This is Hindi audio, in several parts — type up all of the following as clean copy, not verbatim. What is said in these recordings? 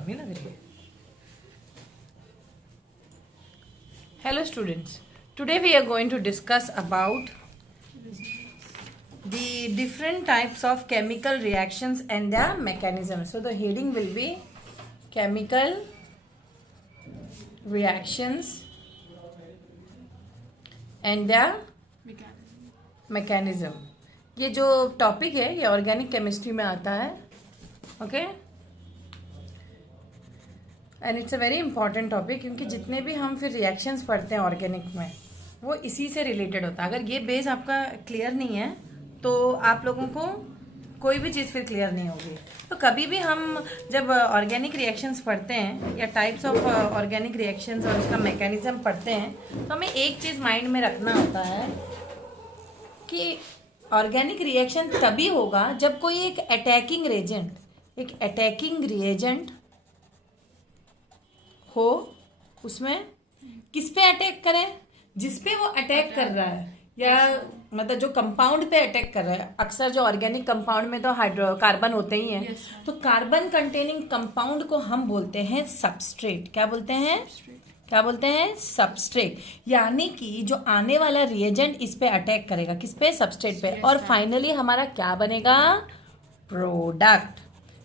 तो नहीं लग रही है। Hello students, today we are going to discuss about the different types of chemical reactions and their mechanism. So the heading will be chemical reactions and their mechanism. ये जो टॉपिक है ये ऑर्गेनिक केमिस्ट्री में आता है, okay, and it's a very important topic क्योंकि जितने भी हम फिर रिएक्शंस पढ़ते हैं ऑर्गेनिक में वो इसी से रिलेटेड होता है। अगर ये बेस आपका क्लियर नहीं है तो आप लोगों को कोई भी चीज़ फिर क्लियर नहीं होगी। तो कभी भी हम जब ऑर्गेनिक रिएक्शंस पढ़ते हैं या टाइप्स ऑफ ऑर्गेनिक रिएक्शंस और उसका मैकेनिज्म पढ़ते हैं तो हमें एक चीज़ माइंड में रखना होता है कि ऑर्गेनिक रिएक्शन तभी होगा जब कोई एक अटैकिंग रिएजेंट हो, उसमें किस पे अटैक करे, जिस पे वो अटैक कर रहा है या मतलब जो कंपाउंड पे अटैक कर रहा है। अक्सर जो ऑर्गेनिक कंपाउंड में तो कार्बन होते ही हैं, तो कार्बन कंटेनिंग कंपाउंड को हम बोलते हैं सबस्ट्रेट। क्या बोलते हैं? सबस्ट्रेट। यानी कि जो आने वाला रिएजेंट इस पे अटैक करेगा, किस पे? सबस्ट्रेट पे, और फाइनली हमारा क्या बनेगा? प्रोडक्ट।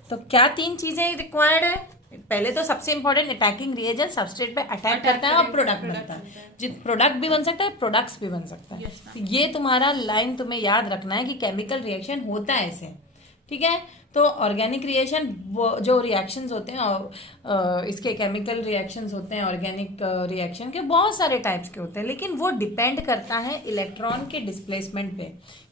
तो क्या 3 चीजें रिक्वायर्ड है? पहले तो सबसे इंपॉर्टेंट अटैकिंग रिएजेंट सबस्ट्रेट पे अटैक करता है और प्रोडक्ट बनता है। प्रोडक्ट भी बन सकता है, प्रोडक्ट्स भी बन सकता है। तो ये तुम्हारा लाइन तुम्हें याद रखना है कि केमिकल रिएक्शन होता है ऐसे, ठीक है। तो ऑर्गेनिक रिएक्शन जो रिएक्शंस होते हैं इसके केमिकल रिएक्शंस होते हैं ऑर्गेनिक रिएक्शन के बहुत सारे टाइप्स के होते हैं, लेकिन वो डिपेंड करता है इलेक्ट्रॉन के डिस्प्लेसमेंट पे।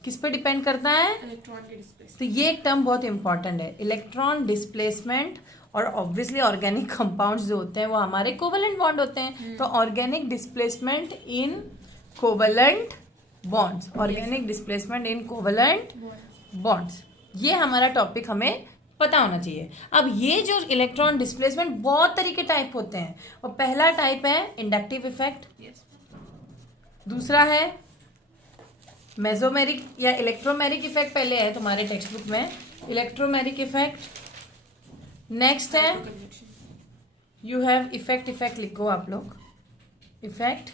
किस पे डिपेंड करता है? इलेक्ट्रॉन के डिस्प्लेसमेंट। तो ये एक टर्म बहुत इंपॉर्टेंट है, इलेक्ट्रॉन डिस्प्लेसमेंट। और ऑब्वियसली ऑर्गेनिक कंपाउंड्स जो होते हैं वो हमारे कोवेलेंट बॉन्ड होते हैं, तो organic displacement in covalent bonds, organic displacement in covalent bonds, ये हमारा टॉपिक हमें पता होना चाहिए। अब ये जो इलेक्ट्रॉन डिस्प्लेसमेंट बहुत तरीके टाइप होते हैं, और पहला टाइप है इंडक्टिव इफेक्ट, दूसरा है मेसोमेरिक या इलेक्ट्रोमेरिक इफेक्ट, पहले है तुम्हारे टेक्स्ट बुक में इलेक्ट्रोमेरिक इफेक्ट। नेक्स्ट है यू हैव इफेक्ट लिखो आप लोग, effect.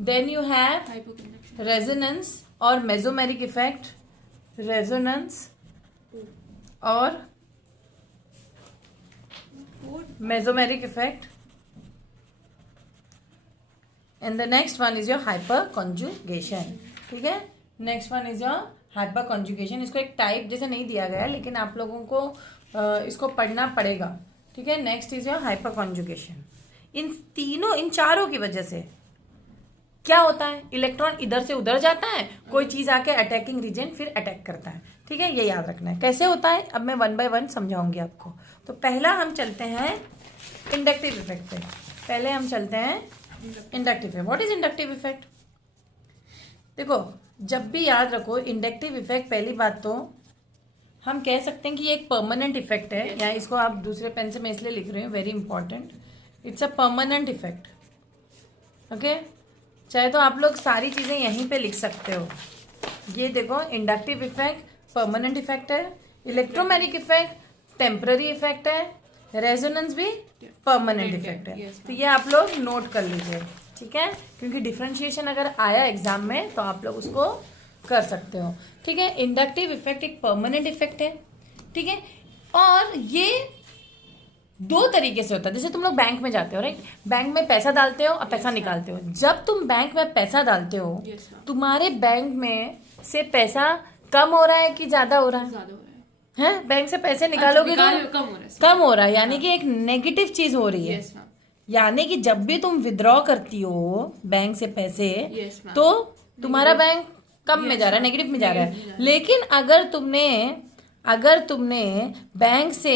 Then you have resonance और मेसोमेरिक इफेक्ट, रेजोनेंस और mesomeric effect, and the next one is your hyper conjugation, ठीक है। Next one is your hyper conjugation. इसको एक टाइप जैसे नहीं दिया गया है, लेकिन आप लोगों को इसको पढ़ना पड़ेगा, ठीक है। Next is your hyper conjugation. इन चारों की वजह से क्या होता है? इलेक्ट्रॉन इधर से उधर जाता है, कोई चीज आके अटैकिंग रीजन फिर अटैक करता है, ठीक है। ये याद रखना है कैसे होता है। अब मैं 1 बाय 1 समझाऊंगी आपको। तो पहला हम चलते हैं इंडक्टिव इफेक्ट पे। पहले हम चलते हैं inductive effect. What is inductive effect? देखो, जब भी याद रखो इंडक्टिव इफेक्ट, पहली बात तो हम कह सकते हैं कि ये एक परमानेंट इफेक्ट है, या इसको आप दूसरे पेन से मैं इसलिए लिख रही हूँ, very important, it's a permanent effect, okay. चाहे तो आप लोग सारी चीजें यहीं पे लिख सकते हो। ये देखो, इंडक्टिव इफेक्ट परमानेंट इफेक्ट है, इलेक्ट्रोमैग्नेटिक इफेक्ट टेम्पररी इफेक्ट है, रेजोनेंस भी परमानेंट इफेक्ट है। तो ये आप लोग नोट कर लीजिए, ठीक है, क्योंकि डिफरेंशिएशन अगर आया एग्जाम में तो आप लोग उसको कर सकते हो, ठीक है। इंडक्टिव इफेक्ट एक परमानेंट इफेक्ट है, ठीक है, और ये 2 तरीके से होता है। जैसे तुम लोग बैंक में जाते हो, राइट, बैंक में पैसा डालते हो और पैसा निकालते हो। जब तुम बैंक में पैसा डालते हो, तुम्हारे बैंक में से पैसा कम हो रहा है कि ज्यादा हो रहा है? बैंक से पैसे निकालोगे तो कम हो रहा है, यानी कि एक नेगेटिव चीज हो रही है। यानी कि जब भी तुम विड्रॉ करती हो बैंक से पैसे, तो तुम्हारा बैंक कम में जा रहा है, नेगेटिव में जा रहा है। लेकिन अगर तुमने बैंक से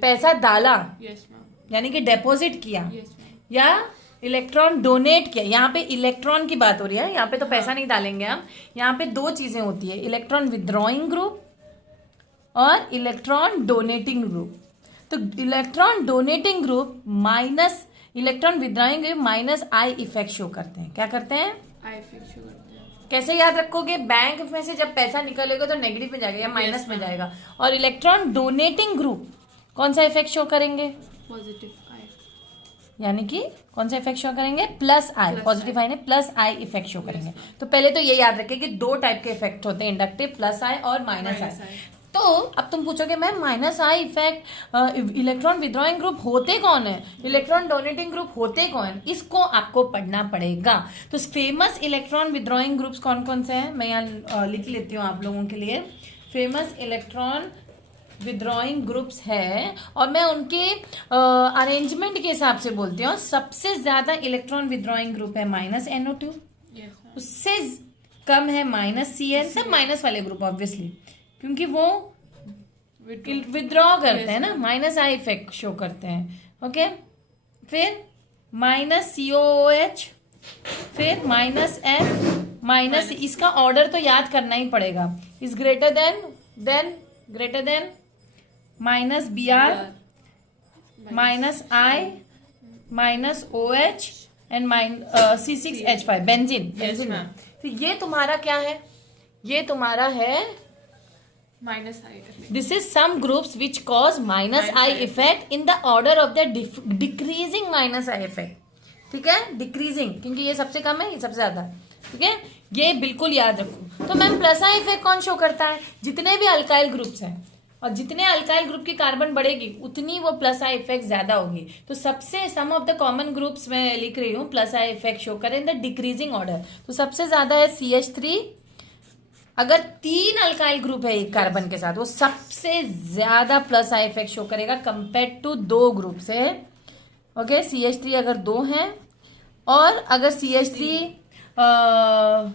पैसा डाला, यानी कि डिपॉजिट किया या इलेक्ट्रॉन डोनेट किया, यहाँ पे इलेक्ट्रॉन की बात हो रही है, यहाँ पे तो पैसा नहीं डालेंगे हम। यहाँ पे 2 चीजें होती है, इलेक्ट्रॉन विड्रॉइंग ग्रुप और इलेक्ट्रॉन डोनेटिंग ग्रुप। तो electron donating group minus electron withdrawing group minus I effect show करते हैं। क्या करते हैं? आई इफेक्ट शो करते हैं। कैसे याद रखोगे? बैंक में से जब पैसा निकलेगा तो नेगेटिव में जाएगा या माइनस में जाएगा, और इलेक्ट्रॉन डोनेटिंग ग्रुप कौन सा इफेक्ट शो करेंगे? पॉजिटिव आई, यानी कि कौन सा इफेक्ट शो करेंगे? प्लस आई। पॉजिटिव आई ने प्लस आई इफेक्ट शो करेंगे। तो पहले तो ये याद रखें कि दो टाइप के इफेक्ट होते हैं, इंडक्टिव प्लस आई और माइनस आई। तो अब तुम पूछोगे ma'am minus I effect electron withdrawing group होते कौन है, इलेक्ट्रॉन डोनेटिंग ग्रुप होते कौन, इसको आपको पढ़ना पड़ेगा। तो फेमस इलेक्ट्रॉन विड्रॉइंग ग्रुप्स कौन कौन से हैं, मैं यहाँ लिख लेती हूँ आप लोगों के लिए। फेमस इलेक्ट्रॉन विड्रॉइंग ग्रुप्स है और मैं उनके अरेंजमेंट के हिसाब से बोलती हूँ। सबसे ज्यादा इलेक्ट्रॉन विड्रॉइंग ग्रुप है -NO2, उससे कम है -Cl, सब माइनस वाले ग्रुप ऑब्वियसली, क्योंकि वो विड्रॉ करते हैं ना, माइनस आई इफेक्ट शो करते हैं। ओके, फिर -COOH, फिर -F, माइनस, इसका ऑर्डर तो याद करना ही पड़ेगा। इज ग्रेटर देन -Br, -I, -OH एंड C6H5 बेंजीन। तो ये तुम्हारा क्या है? ये तुम्हारा है minus I. This is some groups which cause minus I effect in the order of the decreasing minus I effect. ठीक है, डिक्रीजिंग, क्योंकि ये सबसे कम है, ये सबसे ज्यादा है। ठीक है, ये बिल्कुल याद रखो। तो मैम प्लस आई इफेक्ट कौन शो करता है? जितने भी अल्काइल ग्रुप्स हैं, और जितने अल्काइल ग्रुप की कार्बन बढ़ेगी उतनी वो प्लस आई इफेक्ट ज्यादा होगी। तो सबसे सम ऑफ द कॉमन ग्रुप्स मैं लिख रही हूँ प्लस आई इफेक्ट शो करें इन द डिक्रीजिंग ऑर्डर। तो सबसे ज्यादा है CH3। अगर 3 अल्काइल ग्रुप है एक कार्बन के साथ, वो सबसे ज्यादा प्लस आई इफेक्ट शो करेगा कंपेयर टू 2 ग्रुप से। ओके, CH3 अगर 2 हैं, और अगर CH3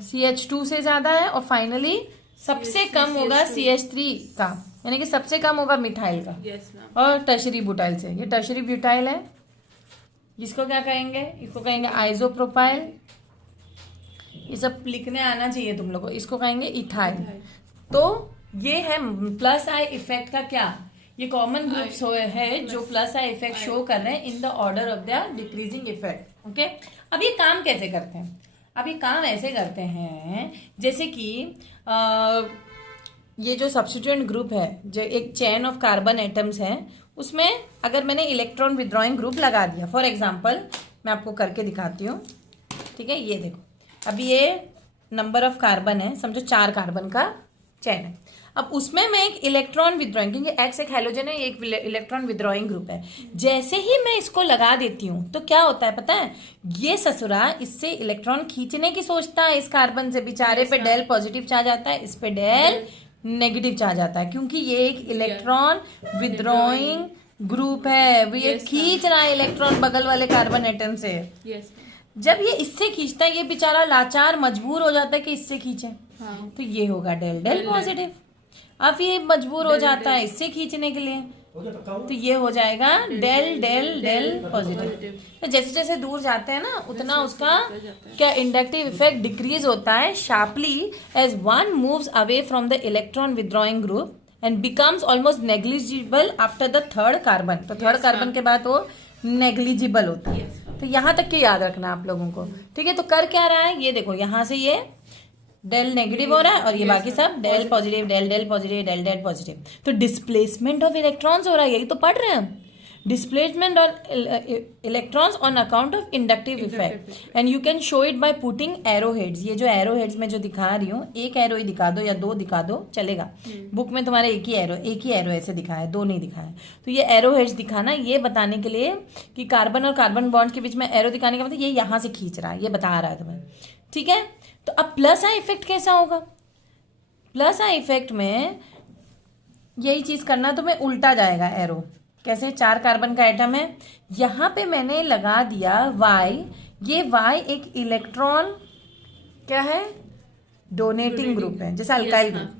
CH2 से ज्यादा है, और फाइनली सबसे कम होगा CH3 का, यानी कि सबसे कम होगा मिथाइल का। और टर्शरी ब्यूटाइल से, ये टर्शरी ब्यूटाइल है, जिसको क्या कहेंगे? इसको कहेंगे आइसोप्रोपाइल। ये सब लिखने आना चाहिए तुम लोगों को। इसको कहेंगे इथाइल। तो ये है प्लस आई इफेक्ट का क्या, ये कॉमन ग्रुप्स है जो प्लस आई इफेक्ट शो कर रहे हैं इन the order of the decreasing effect. Okay, अब ये काम कैसे करते हैं? अब ये काम ऐसे करते हैं जैसे कि ये जो सब्स्टिट्यूएंट ग्रुप है, जो एक चेन ऑफ कार्बन एटम्स है, उसमें अगर मैंने इलेक्ट्रॉन विड्रॉइंग ग्रुप लगा दिया, फॉर एग्जांपल मैं आपको करके दिखाती हूँ। ठीक है, ये देखो, अभी ये नंबर ऑफ कार्बन है, समझो 4 कार्बन का चेन है। अब उसमें मैं एक इलेक्ट्रॉन विड्रॉइंग, क्योंकि X एक हैलोजन है, एक इलेक्ट्रॉन विड्रॉइंग ग्रुप है, जैसे ही मैं इसको लगा देती हूँ तो क्या होता है पता है? ये ससुरा इससे इलेक्ट्रॉन खींचने की सोचता है, इस कार्बन से बेचारे पे डेल पॉजिटिव चार्ज आता है, इस पे डेल नेगेटिव चार्ज आता है, क्योंकि ये एक इलेक्ट्रॉन विड्रॉइंग ग्रुप है। ये खींच रहा है इलेक्ट्रॉन बगल वाले कार्बन एटम से। जब ये इससे खींचता है, ये बेचारा लाचार मजबूर हो जाता है कि इससे खींचे। तो ये होगा डेल डेल पॉजिटिव। अब ये मजबूर हो जाता है इससे खींचने के लिए, तो ये हो जाएगा डेल डेल डेल पॉजिटिव। तो जैसे जैसे दूर जाते हैं ना, उतना उसका क्या इंडक्टिव इफेक्ट डिक्रीज होता है sharply as one moves away from the electron withdrawing group and becomes almost negligible after the third carbon. तो थर्ड कार्बन के बाद वो नेग्लिजिबल होता है। तो यहाँ तक के याद रखना आप लोगों को। ठीक है, तो कर क्या रहा है? ये देखो, यहाँ से ये डेल नेगेटिव हो रहा है और ये बाकी सब del positive, del del positive, del del positive. तो डिस्प्लेसमेंट ऑफ इलेक्ट्रॉन्स हो रहा है, यही तो पढ़ रहे हैं हम। Displacement of electrons on account of inductive effect and you can show it by putting arrow heads. ये जो एरो हेड्स में जो दिखा रही हूँ, एक एरो ही दिखा दो या 2 दिखा दो चलेगा। बुक में तुम्हारे एक ही एरो ऐसे दिखा है, 2 नहीं दिखा है। तो ये एरो हेड्स दिखाना ये बताने के लिए कि कार्बन और कार्बन बॉन्ड के बीच में एरो दिखाने का मतलब ये यहाँ से खींच रहा है, ये बता रहा है तुम्हें। ठीक है, तो अब प्लस आई इफेक्ट कैसा होगा? प्लस आई इफेक्ट में यही चीज करना, तो मैं उल्टा जाएगा एरो। कैसे? 4 कार्बन का एटम है, यहां पे मैंने लगा दिया Y। ये Y एक इलेक्ट्रॉन क्या है? डोनेटिंग ग्रुप है, जैसे अल्काइल ग्रुप।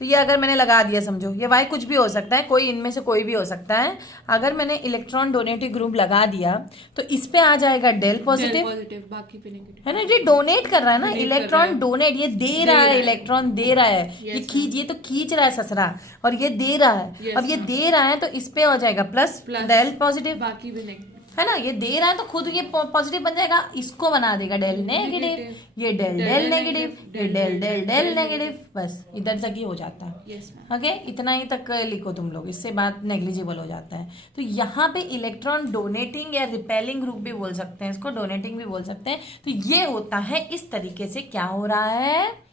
तो ये अगर मैंने लगा दिया, समझो ये Y कुछ भी हो सकता है, कोई इनमें से कोई भी हो सकता है। अगर मैंने इलेक्ट्रॉन डोनेटिव ग्रुप लगा दिया तो इस पे आ जाएगा डेल पॉजिटिव, बाकी पे नेगेटिव है ना। ये डोनेट कर रहा है ना, इलेक्ट्रॉन डोनेट, ये दे रहा है, इलेक्ट्रॉन दे रहा है। ये तो खींच रहा है ससरा, और ये दे रहा है। अब ये दे रहा है तो इस पे आ जाएगा प्लस डेल पॉजिटिव, बाकी भी नेगेटिव। है ना, ये दे रहा है तो खुद ये पॉजिटिव बन जाएगा, इसको बना देगा डेल नेगेटिव, ये डेल डेल नेगेटिव, ये डेल डेल डेल नेगेटिव, बस इधर तक ही हो जाता है। Yes ma'am. ओके, इतना ही तक लिखो तुम लोग, इससे बात नेग्लिजिबल हो जाता है। तो यहाँ पे इलेक्ट्रॉन डोनेटिंग या रिपेलिंग ग्रुप भी बोल सकते हैं इसको, डोनेटिंग भी बोल सकते हैं। तो ये होता है इस तरीके से, क्या हो रहा है,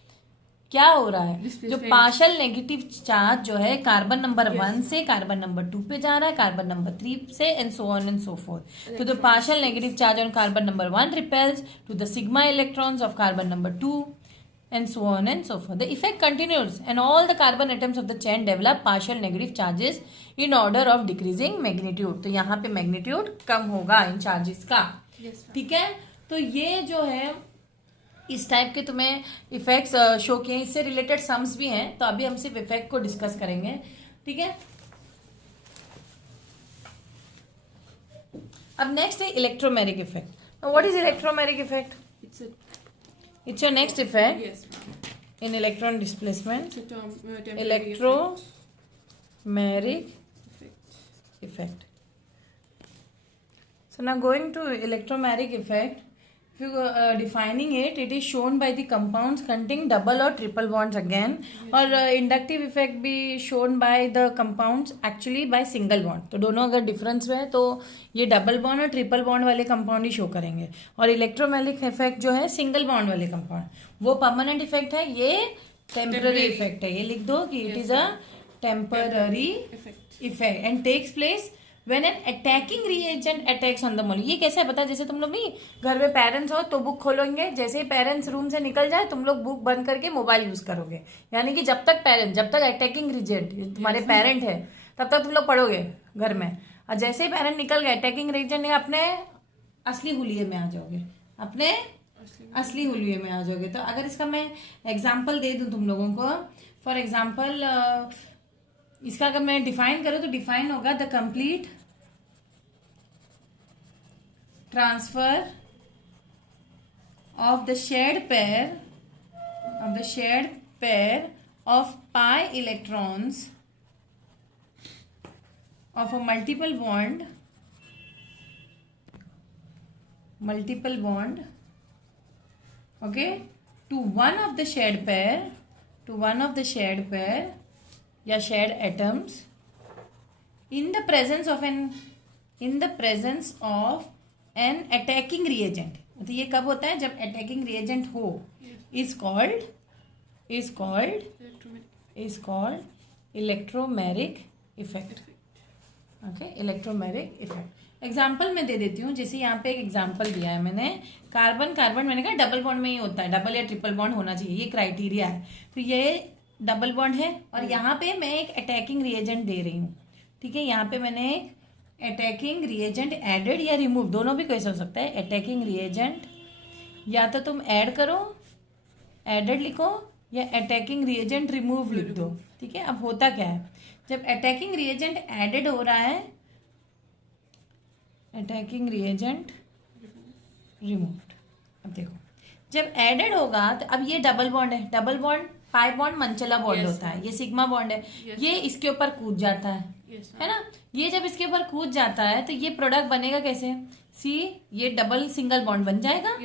क्या हो रहा है, जो पार्शियल नेगेटिव चार्ज जो है कार्बन नंबर 1 से कार्बन नंबर 2 पे जा रहा है, कार्बन नंबर 3 से and so on and so forth. तो the partial negative charge on carbon number 1 repels to the sigma electrons of carbon number 2 and so on and so forth. The effect continues and all the carbon atoms of the chain develop partial negative charges in order of decreasing magnitude. तो यहाँ पे magnitude कम होगा इन charges का, ठीक है। तो ये जो है इस टाइप के तुम्हें इफेक्ट्स शो किए, इससे रिलेटेड सम्स भी हैं, तो अभी हम सिर्फ इफेक्ट को डिस्कस करेंगे, ठीक है। अब नेक्स्ट है electromeric effect. What is electromeric effect? It's your next effect. Yes, ma'am. In electron displacement. It's a temporary Electromeric effect. So now going to electromeric effect, if you defining it, it is shown by the compounds containing double or triple bonds again, or inductive effect be shown by the compounds actually by single bond. तो दोनों अगर डिफरेंस है तो ये डबल बॉन्ड और ट्रिपल बॉन्ड वाले कंपाउंड ही शो करेंगे, और इलेक्ट्रोमेरिक इफेक्ट जो है सिंगल बॉन्ड वाले कंपाउंड, वो परमानेंट इफेक्ट है, ये टेम्पररी इफेक्ट है। ये लिख दो कि it is a temporary effect and takes place when an attacking reagent attacks on the molecule। ये कैसे है पता है, जैसे तुम लोग नहीं घर में पेरेंट्स हो तो बुक खोलोगे, जैसे ही पेरेंट्स रूम से निकल जाए तुम लोग बुक बंद करके मोबाइल यूज करोगे, यानी कि जब तक अटैकिंग रिजेंट तुम्हारे पेरेंट है तब तक तुम लोग पढ़ोगे घर में, और जैसे ही पेरेंट निकल गए अटैकिंग रिजेंट अपने असली हुलिये में आ जाओगे, अपने असली हुलिये में आ जाओगे। तो अगर इसका मैं एग्जाम्पल दे दूं तुम लोगों को, फॉर एग्जाम्पल इसका अगर मैं डिफाइन करूं तो डिफाइन होगा the complete transfer of the shared pair of pi electrons of a multiple bond okay to one of the shared pair या shared atoms in the presence of an attacking reagent। तो ये कब होता है, जब attacking reagent हो, is called electromeric effect। Okay, electromeric effect. Example मैं दे देती हूँ, जैसे यहाँ पे एक एग्जाम्पल दिया है मैंने, कार्बन मैंने कहा डबल बॉन्ड में ही होता है, डबल या ट्रिपल बॉन्ड होना चाहिए, ये क्राइटेरिया है। तो ये डबल बॉन्ड है और यहाँ पे मैं एक अटैकिंग रिएजेंट दे रही हूँ, ठीक है। यहाँ पे मैंने एक अटैकिंग रिएजेंट एडेड या रिमूव, दोनों भी कैसे हो सकता है, अटैकिंग रिएजेंट या तो तुम ऐड करो, एडेड लिखो, या अटैकिंग रिएजेंट रिमूव लिख दो, ठीक है। अब होता क्या है, जब अटैकिंग रिएजेंट एडेड हो रहा है, अटैकिंग रिएजेंट रिमूव्ड, अब देखो जब एडेड होगा तो अब ये डबल बॉन्ड है, डबल बॉन्ड पाई बॉन्ड मंचला बॉन्ड होता है, ये सिग्मा बॉन्ड है, ये इसके ऊपर कूद जाता है ना। ये जब इसके ऊपर कूद जाता है तो ये प्रोडक्ट बनेगा कैसे, सी ये डबल सिंगल बॉन्ड बन जाएगा,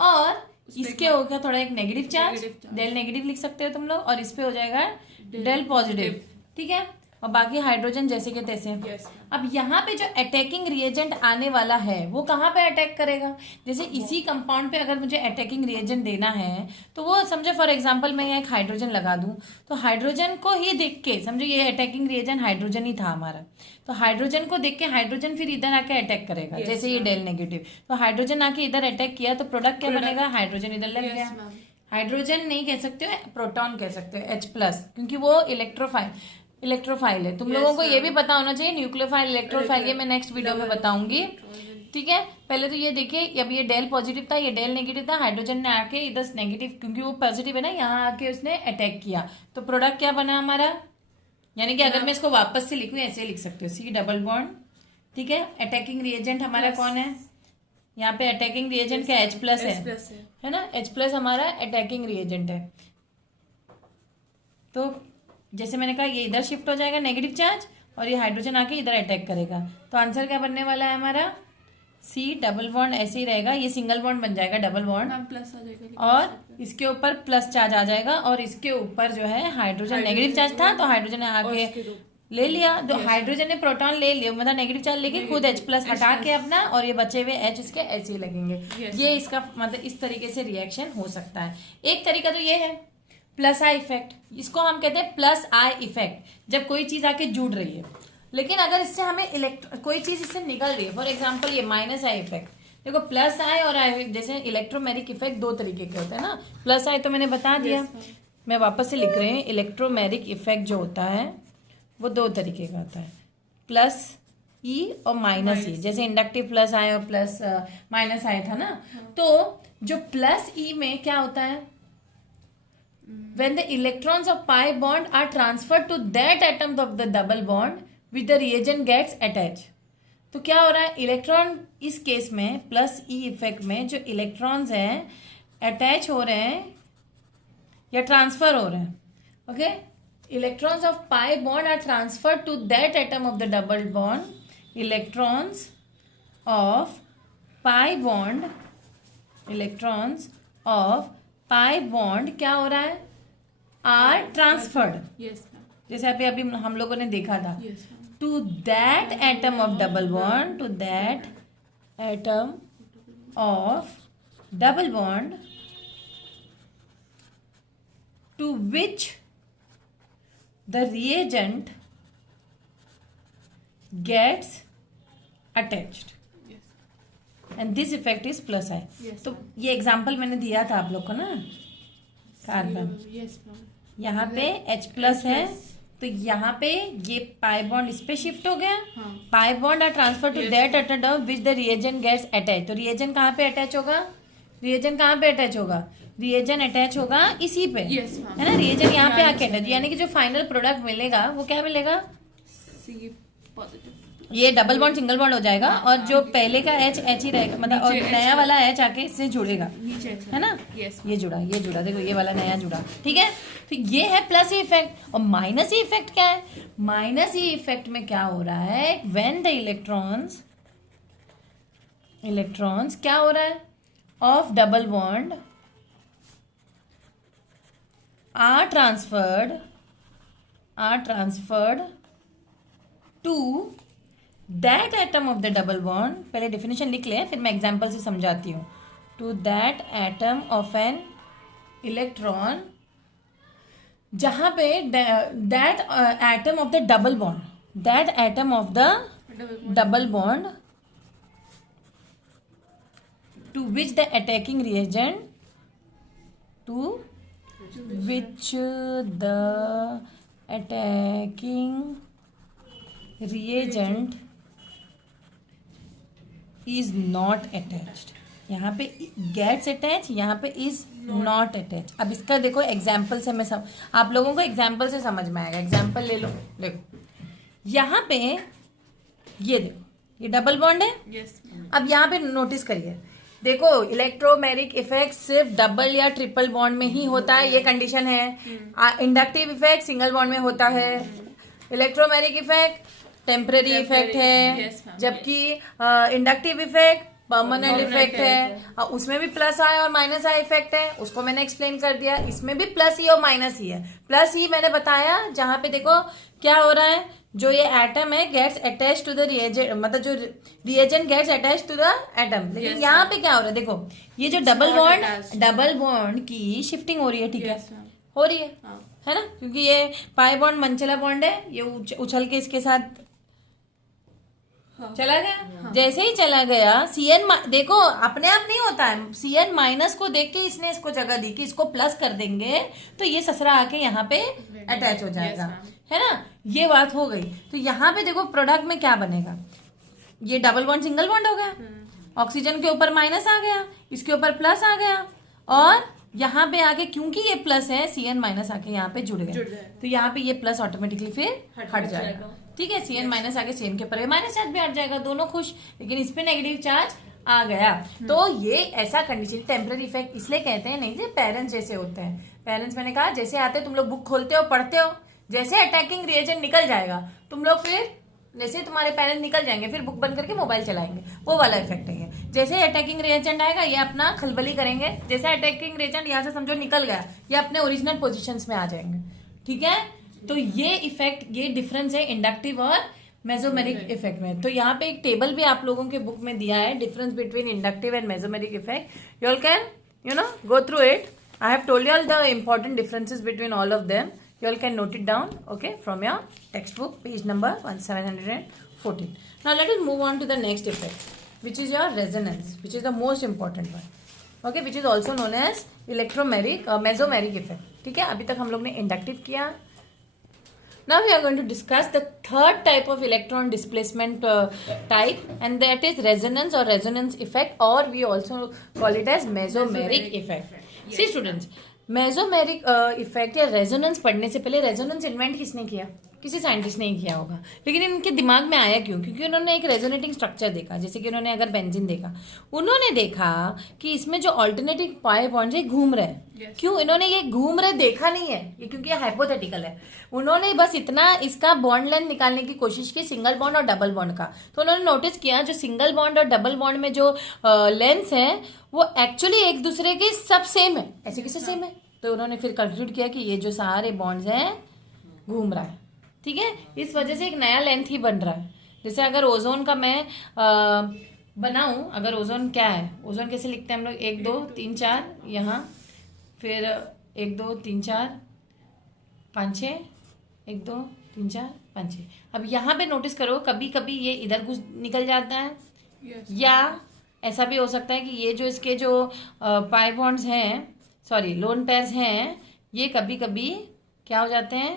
और इसके होगा थोड़ा एक नेगेटिव चार्ज, डेल नेगेटिव लिख सकते हो तुम लोग, और इस पे हो जाएगा डेल पॉजिटिव, ठीक है। और बाकी हाइड्रोजन जैसे के तैसे। अब यहाँ पे जो अटैकिंग रिएजेंट आने वाला है वो कहाँ पे अटैक करेगा, जैसे इसी कंपाउंड पे अगर मुझे अटैकिंग रिएजेंट देना है तो वो समझो फॉर एग्जांपल मैं यहाँ एक हाइड्रोजन लगा दूं, तो हाइड्रोजन को ही देख के समझो ये अटैकिंग रिएजेंट हाइड्रोजन ही था हमारा, तो हाइड्रोजन को देख के हाइड्रोजन फिर इधर आके अटैक करेगा, जैसे ये डेल नेगेटिव, तो हाइड्रोजन आके इधर अटैक किया तो प्रोडक्ट क्या बनेगा, हाइड्रोजन इधर लग गया। हाइड्रोजन नहीं कह सकते हो, प्रोटॉन कह सकते हो, H+, क्योंकि वो इलेक्ट्रोफाइल है। तुम लोगों को ये भी पता होना चाहिए न्यूक्लियोफाइल इलेक्ट्रोफाइल, ये मैं नेक्स्ट वीडियो में बताऊंगी, ठीक है। पहले तो ये देखिए, अब ये डेल पॉजिटिव था, ये डेल नेगेटिव था, हाइड्रोजन ने आके इधर नेगेटिव, क्योंकि वो पॉजिटिव है ना, यहाँ आके उसने अटैक किया, तो प्रोडक्ट क्या बना हमारा, यानी कि अगर मैं इसको वापस से लिखूं ऐसे लिख सकते हो, सी डबल बॉन्ड, ठीक है। अटैकिंग रिएजेंट हमारा कौन है, यहाँ पे अटैकिंग रिएजेंट क्या H+ है ना, H+ हमारा अटैकिंग रिएजेंट है। तो जैसे मैंने कहा ये इधर शिफ्ट हो जाएगा नेगेटिव चार्ज, और ये हाइड्रोजन आके इधर अटैक करेगा, तो आंसर क्या बनने वाला है हमारा, C डबल बॉन्ड ऐसे ही रहेगा, ये सिंगल बॉन्ड बन जाएगा डबल बॉन्ड, मैम प्लस आ जाएगा लेकिन और इसके ऊपर प्लस चार्ज आ जाएगा, और इसके ऊपर जो है हाइड्रोजन नेगेटिव चार्ज था, तो हाइड्रोजन ने आके उसके दो ले लिया, तो हाइड्रोजन ने प्रोटॉन ले लिया, मतलब नेगेटिव चार्ज लेके खुद H प्लस हटा के अपना, और ये बचे हुए H इसके ऐसे ही लगेंगे। Yes, ये इसका मतलब इस तरीके से रिएक्शन हो सकता है। एक तरीका तो ये है प्लस आई इफेक्ट, इसको हम कहते हैं प्लस आई इफेक्ट, जब कोई चीज आके जुड़ रही है, लेकिन अगर इससे हमें कोई चीज इससे निकल रही है, फॉर एग्जाम्पल ये माइनस आई इफेक्ट, देखो प्लस आई और आई जैसे इलेक्ट्रोमेरिक इफेक्ट दो तरीके के होते हैं ना, प्लस आई तो मैंने बता दिया, मैं वापस से लिख रही हूँ, इलेक्ट्रोमेरिक इफेक्ट जो होता है वो दो तरीके का होता है, प्लस ई और माइनस ई, जैसे इंडक्टिव प्लस आई और प्लस माइनस आई था ना, तो जो प्लस ई में क्या होता है, when the electrons of pi bond are transferred to that atom of the double bond which the reagent gets attached, तो क्या हो रहा है, इलेक्ट्रॉन इस केस में प्लस ई इफेक्ट में जो इलेक्ट्रॉन्स हैं अटैच हो रहे हैं या ट्रांसफर हो रहे हैं, okay, electrons of pi bond are transferred to that atom of the double bond, electrons of pi bond, electrons of pi bond क्या हो रहा है, आर ट्रांसफर्ड, यस मैम, जैसे अभी हम लोगों ने देखा था, yes ma'am, to that atom of double bond, to that atom of double bond to which the reagent gets attached, and this effect is plus I. Yes, तो ये एग्जाम्पल मैंने दिया था आप लोग को ना, कार्बन, यस मैम, यहाँ पे H प्लस है, तो यहाँ पे ये पाई बॉन्ड इस पे शिफ्ट हो गया, हाँ, pi bond are transfer to that atom which the reagent gets attach, तो रिएजेंट कहाँ पे अटैच होगा, रिएजेंट कहाँ पे अटैच होगा, रिएजेंट अटैच होगा इसी पे, Yes, ma'am. है ना, रिएजेंट यहाँ पे आके अटैच, यानी कि जो फाइनल प्रोडक्ट मिलेगा वो क्या मिलेगा, सी पॉजिटिव, ये डबल बॉन्ड सिंगल बॉन्ड हो जाएगा, और जो पहले का एच एच ही रहेगा, मतलब और नीचे नया वाला एच आके इससे जुड़ेगा, नीचे है ना, यस, ये जुड़ा देखो, ये वाला नया जुड़ा, ठीक है, तो ये है प्लस ई इफेक्ट। और माइनस ई इफेक्ट क्या है, माइनस ई इफेक्ट में क्या हो रहा है, व्हेन द इलेक्ट्रॉन्स क्या हो रहा है, of double bond are transferred to that atom of the double bond, पहले डेफिनेशन लिख ले फिर मैं एग्जांपल से समझाती हूँ, to that atom of an electron, जहां पे that atom of the double bond, that atom of the double bond to which the attacking reagent, to which the attacking reagent is not attached, यहाँ पे गेट्स अटैच, यहाँ पे इज नॉट अटैच। अब इसका देखो एग्जाम्पल से मैं आप लोगों को एग्जाम्पल से समझ में आएगा, एग्जाम्पल ले लो, देखो यहाँ पे ये देखो ये डबल बॉन्ड है, यस, अब यहाँ पे नोटिस करिए, देखो इलेक्ट्रोमेरिक इफेक्ट सिर्फ डबल या ट्रिपल बॉन्ड में ही होता है, ये कंडीशन है, इंडक्टिव इफेक्ट सिंगल बॉन्ड में होता है, इलेक्ट्रोमेरिक इफेक्ट टेम्पररी इफेक्ट है, yes, ma'am, जबकि इंडक्टिव इफेक्ट परमानेंट इफेक्ट है, उसमें भी प्लस आई और माइनस आई इफेक्ट है, उसको मैंने एक्सप्लेन कर दिया, इसमें भी प्लस ई और माइनस ई है। प्लस ई मैंने बताया जहां पे देखो क्या हो रहा है, जो ये एटम है gets attach to the reagent, मतलब जो reagent gets attach to the atom, लेकिन Yes, यहाँ पे क्या हो रहा है, देखो ये जो डबल बॉन्ड की शिफ्टिंग हो रही है, ठीक है, यस मैम, हो रही है, हाँ, है ना, क्योंकि ये पाई बॉन्ड मंचला बॉन्ड है, ये उछल के इसके साथ हाँ, चला गया, जैसे ही चला गया सीएन, देखो अपने आप नहीं होता है, सीएन माइनस को देख के इसने इसको जगह दी कि इसको प्लस कर देंगे तो ये ससरा आके यहाँ पे अटैच हो जाएगा, है ना, ये बात हो गई। तो यहाँ पे देखो प्रोडक्ट में क्या बनेगा, ये डबल बॉन्ड सिंगल बॉन्ड हो गया, ऑक्सीजन के ऊपर माइनस आ गया, इसके ऊपर प्लस आ गया, और यहाँ पे आके क्योंकि ये प्लस है सीएन माइनस आके यहाँ पे जुड़ गए, तो यहाँ पे ये प्लस ऑटोमेटिकली फिर हट जाएगा, ठीक है, सीएन माइनस आके सीएन के ऊपर माइनस चार्ज भी हट जाएगा, दोनों खुश, लेकिन इस पे नेगेटिव चार्ज आ गया। तो ये ऐसा कंडीशन टेम्पररी इफेक्ट इसलिए कहते हैं, नहीं जी पेरेंट्स जैसे होते हैं, पेरेंट्स मैंने कहा जैसे आते तुम लोग बुक खोलते हो पढ़ते हो, जैसे अटैकिंग रिएजेंट निकल जाएगा तुम लोग फिर जैसे तुम्हारे पेरेंट्स निकल जाएंगे फिर बुक बंद करके मोबाइल चलाएंगे, वो वाला इफेक्ट है ये। जैसे अटैकिंग रिएजेंट आएगा ये अपना खलबली करेंगे, जैसे अटैकिंग रिएजेंट यहाँ से समझो निकल गया ये अपने ओरिजिनल पोजिशंस में आ जाएंगे, ठीक है। तो ये इफेक्ट, ये डिफरेंस है इंडक्टिव और मेसोमेरिक इफेक्ट में। तो यहाँ पे एक टेबल भी आप लोगों के बुक में दिया है, difference between inductive and mesomeric effect. You all can go through it. I have told you all the important differences between all of them. You all can note it down, okay, from your textbook, page number 1714. Now let us move on to the next effect, which is your resonance, which is the most important one, okay, which is also known as mesomeric effect. ठीक है, अभी तक हम लोग ने इंडक्टिव किया. Now we are going to discuss the third type of electron displacement type, and that is resonance or resonance effect, or we also call it as mesomeric effect. See students, mesomeric effect या रेजोनेंस पढ़ने से पहले, रेजोनेंस इन्वेंट किसने किया? किसी साइंटिस्ट ने ही किया होगा, लेकिन इनके दिमाग में आया क्यों? क्योंकि उन्होंने एक रेजोनेटिंग स्ट्रक्चर देखा, जैसे कि उन्होंने अगर बेंजीन देखा, उन्होंने देखा कि इसमें जो ऑल्टरनेटिव पाई बॉन्ड्स है घूम रहे हैं. Yes. क्यों? इन्होंने ये घूम रहे देखा नहीं है ये, क्योंकि ये हाइपोथेटिकल है. उन्होंने बस इतना इसका बॉन्ड लेंथ निकालने की कोशिश की, सिंगल बॉन्ड और डबल बॉन्ड का. तो उन्होंने नोटिस किया जो सिंगल बॉन्ड और डबल बॉन्ड में जो लेंथ है वो एक्चुअली एक दूसरे के सब सेम है. ऐसे कैसे सेम है? तो उन्होंने फिर कंक्लूड किया कि ये जो सारे बॉन्ड्स हैं घूम रहा है. ठीक है, इस वजह से एक नया लेंथ ही बन रहा है. जैसे अगर ओजोन का मैं बनाऊं, अगर ओजोन क्या है, ओजोन कैसे लिखते हैं हम लोग? 1 2 3 4 यहाँ, फिर 1 2 3 4 5 6, 1 2 3 4 5 6. अब यहाँ पे नोटिस करो, कभी कभी ये इधर घुस निकल जाता है. Yes. या ऐसा भी हो सकता है कि ये जो इसके जो पाई बॉन्ड्स हैं, सॉरी लोन पेयर्स हैं, ये कभी कभी क्या हो जाते हैं,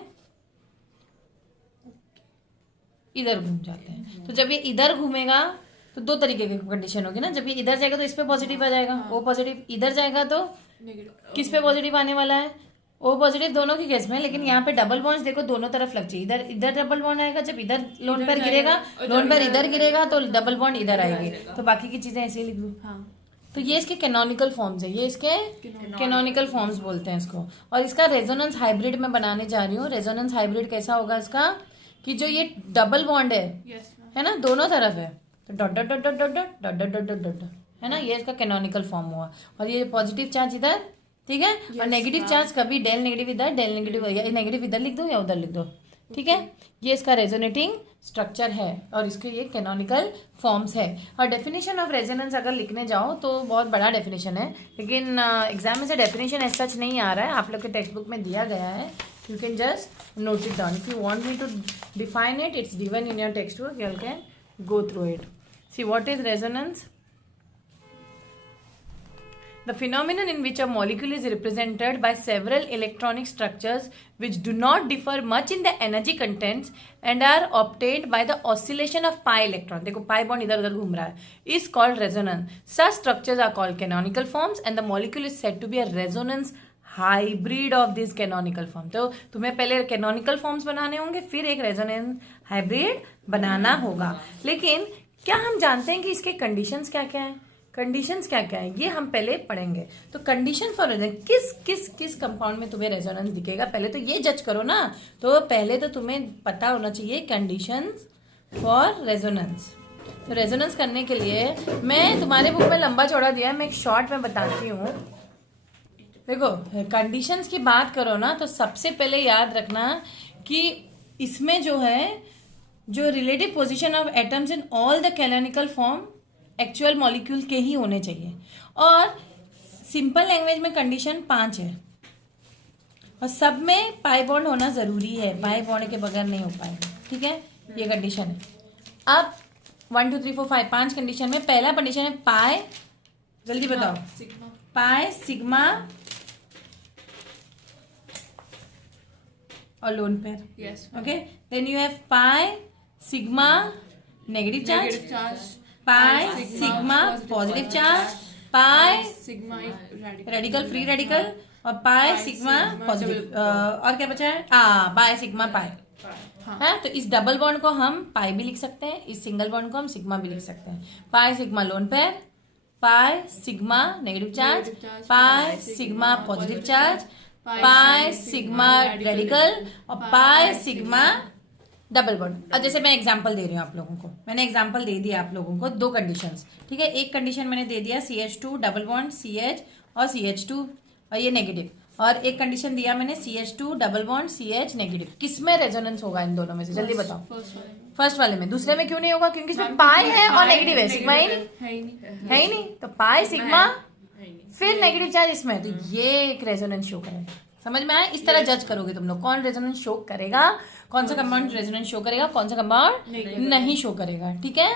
इधर घूम जाते हैं. तो जब ये इधर घूमेगा तो दो तरीके की कंडीशन होगी ना. जब ये इधर जाएगा तो इस पे पॉजिटिव आ जाएगा, ओ पॉजिटिव. इधर जाएगा तो किस पे पॉजिटिव आने वाला है? O positive. दोनों की केस में. लेकिन यहाँ पे डबल बॉन्ड्स देखो दोनों तरफ लग चाहिए. इधर इधर डबल बॉन्ड आएगा, जब इधर लोन पेयर गिरेगा, लोन पेयर इधर गिरेगा तो डबल बॉन्ड इधर आएगी. तो बाकी की चीजें ऐसे ही लिख दो. हाँ. तो ये इसके कैनोनिकल फॉर्म्स है, ये इसके कैनोनिकल फॉर्म्स बोलते हैं इसको. और इसका रेजोनेंस हाइब्रिड में बनाने जा रही हूँ. रेजोनेंस हाइब्रिड कैसा होगा इसका, कि जो ये डबल बॉन्ड है, Yes. है ना, दोनों तरफ है, तो dot dot dot dot dot dot dot dot dot dot, है ना, ये इसका कैनोनिकल फॉर्म हुआ. और ये पॉजिटिव चार्ज इधर, ठीक है, और नेगेटिव चार्ज कभी डेल नेगेटिव इधर, डेल नेगेटिव, या नेगेटिव इधर लिख दो या उधर लिख दो. ठीक है, ये इसका रेजोनेटिंग स्ट्रक्चर है और इसके ये कैनोनिकल फॉर्म्स है. और डेफिनेशन ऑफ रेजोनेंस अगर लिखने जाओ तो बहुत बड़ा डेफिनेशन है, लेकिन एग्जाम में से डेफिनेशन एज सच नहीं आ रहा है. आप लोग के टेक्स्ट बुक में दिया गया है. You can just note it down. If you want me to define it, it's given in your textbook. You all can go through it. See, what is resonance? The phenomenon in which a molecule is represented by several electronic structures which do not differ much in the energy contents and are obtained by the oscillation of pi electron. देखो pi bond इधर उधर घूम रहा है, is called resonance. Such structures are called canonical forms and the molecule is said to be a resonance hybrid of this canonical form. तो तुम्हें पहले कैनोनिकल फॉर्म्स बनाने होंगे, फिर एक रेजोनेंस हाइब्रिड बनाना होगा. लेकिन क्या हम जानते हैं कि इसके कंडीशंस क्या क्या है? कंडीशंस क्या क्या है ये हम पहले पढ़ेंगे. तो कंडीशन फॉर रेजोनेंस, किस किस किस कंपाउंड में तुम्हें रेजोनेंस दिखेगा, पहले तो ये जज करो ना. तो पहले तो तुम्हें पता होना चाहिए कंडीशंस फॉर रेजोनेंस. तो रेजोनेंस करने के लिए मैं तुम्हारे बुक में लंबा चौड़ा दिया है, मैं एक शॉर्ट में बताती हूँ. देखो कंडीशंस की बात करो ना, तो सबसे पहले याद रखना कि इसमें जो है, जो relative position of atoms in all the canonical form actual molecule के ही होने चाहिए. और सिंपल लैंग्वेज में कंडीशन 5 है और सब में पाई बॉन्ड होना जरूरी है. पाई बॉन्ड के बगैर नहीं हो पाएगा. ठीक है, ये कंडीशन है. अब 1 2 3 4 5 5 कंडीशन में पहला कंडीशन है पाई, जल्दी बताओ, Sigma. पाई सिग्मा और lone pair. Yes. Okay, then you have pi sigma negative charge, Negative charge. pi sigma positive charge, pi Sigma radical. radical free radical और pi sigma positive. और क्या बचा है? pi sigma pi. हाँ. है, तो इस डबल बॉन्ड को हम पाई भी लिख सकते हैं, इस सिंगल बॉन्ड को हम सिग्मा भी लिख सकते हैं. Pi sigma lone pair, pi sigma negative charge, pi sigma positive charge, pi sigma radical और पाई सिग्मा डबल बॉन्ड। अब जैसे मैं एग्जांपल दे रही हूँ आप लोगों को, मैंने एग्जांपल दे दिया आप लोगों को दो कंडीशंस, ठीक है। एक कंडीशन मैंने दे दिया CH2 डबल बॉन्ड CH और CH2 और ये नेगेटिव, और एक कंडीशन दिया मैंने CH2 double bond CH negative. किसमें रेजोनेंस होगा इन दोनों में से, जल्दी बताओ। फर्स्ट वाले में। फर्स्ट वाले में। दूसरे में क्यों नहीं होगा? क्योंकि इसमें पाई है और नेगेटिव है, सिग्मा ही नहीं है ही नहीं। है ही नहीं, तो पाई सिग्मा फिर नेगेटिव चार्ज इसमें, तो ये एक रेजोनेंस शो करेगा। समझ में आया? इस तरह जज करोगे तुम लोग कौन रेजोनेंस शो करेगा, कौन सा कंपाउंड रेजोनेंस शो करेगा, कौन सा कंपाउंड नहीं शो करेगा, ठीक है।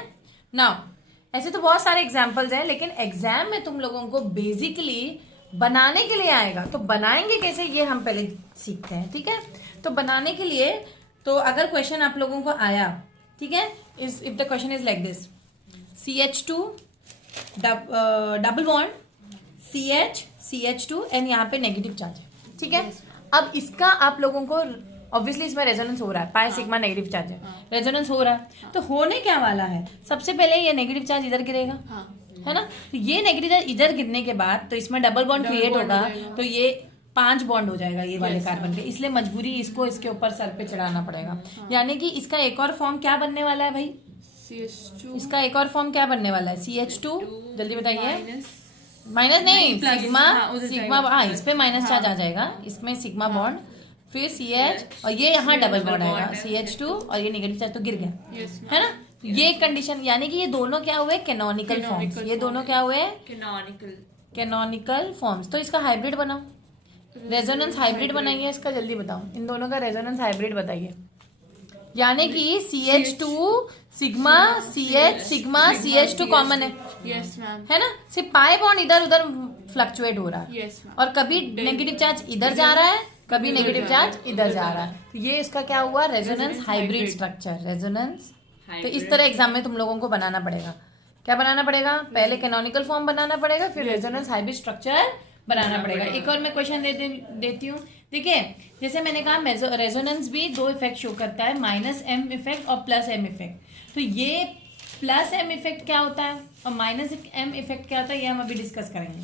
नाउ ऐसे तो बहुत सारे एग्जांपल्स हैं, लेकिन एग्जाम में तुम लोगों को बेसिकली बनाने के लिए आएगा, तो बनाएंगे कैसे ये हम पहले सीखते हैं, ठीक है। तो बनाने के लिए, तो अगर क्वेश्चन आप लोगों को आया, ठीक है, if the question is like this, CH2 double bond CH2 and यहाँ पे नेगेटिव चार्ज है, ठीक है। अब इसका आप लोगों को ऑब्वियसली इसमें रेजोनेंस हो रहा है, पाई सिग्मा नेगेटिव चार्ज है, रेजोनेंस हो रहा है, तो होने क्या वाला है, सबसे पहले ये नेगेटिव चार्ज इधर गिरेगा, है ना। तो ये नेगेटिव चार्ज इधर गिरने के बाद तो इसमें डबल बॉन्ड क्रिएट होगा, तो ये 5 बॉन्ड हो जाएगा ये वाले कार्बन के, इसलिए मजबूरी इसको इसके ऊपर सर पे चढ़ाना पड़ेगा। यानी कि इसका एक और फॉर्म क्या बनने वाला है भाई, CH2 इसका एक और फॉर्म क्या बनने वाला है, CH2, जल्दी बताइए। माइनस माइनस नहीं, प्लस, सिग्मा, हाँ, उधर सिग्मा, जाएगा। हाँ, इस पे माइनस चार्ज आ जाएगा, इसमें सिग्मा बॉन्ड, फिर CH और ये यहाँ डबल बॉन्ड आएगा CH2 और ये नेगेटिव चार्ज तो गिर गया, यस है ना। ये कंडीशन, यानी कि ये दोनों क्या हुए, कैनोनिकल फॉर्म्स, ये दोनों क्या हुए, कैनोनिकल फॉर्म्स। तो इसका हाइब्रिड बनाओ, रेजोनेंस हाइब्रिड बनाइए इसका, जल्दी बताओ, इन दोनों का रेजोनेंस हाइब्रिड बताइए। यानी कि CH2 sigma CH sigma CH2 common है, यस मैम, है ना। सिर्फ पाई बॉन्ड इधर उधर फ्लक्चुएट हो रहा है, यस मैम, और कभी नेगेटिव चार्ज इधर जा रहा है, कभी नेगेटिव चार्ज इधर जा रहा है, तो ये इसका क्या हुआ, रेजोनेंस हाइब्रिड स्ट्रक्चर, रेजोनेंस। तो इस तरह एग्जाम में तुम लोगों को बनाना पड़ेगा, क्या बनाना पड़ेगा, पहले कैनोनिकल फॉर्म बनाना पड़ेगा, फिर रेजोनेंस हाइब्रिड स्ट्रक्चर बनाना पड़ेगा। एक और मैं क्वेश्चन देती हूँ, देखिए, जैसे मैंने कहा रेजोनेंस भी दो इफेक्ट शो करता है, -M इफेक्ट और +M इफेक्ट। तो ये +M इफेक्ट क्या होता है और -M इफेक्ट क्या होता है, ये हम अभी डिस्कस करेंगे।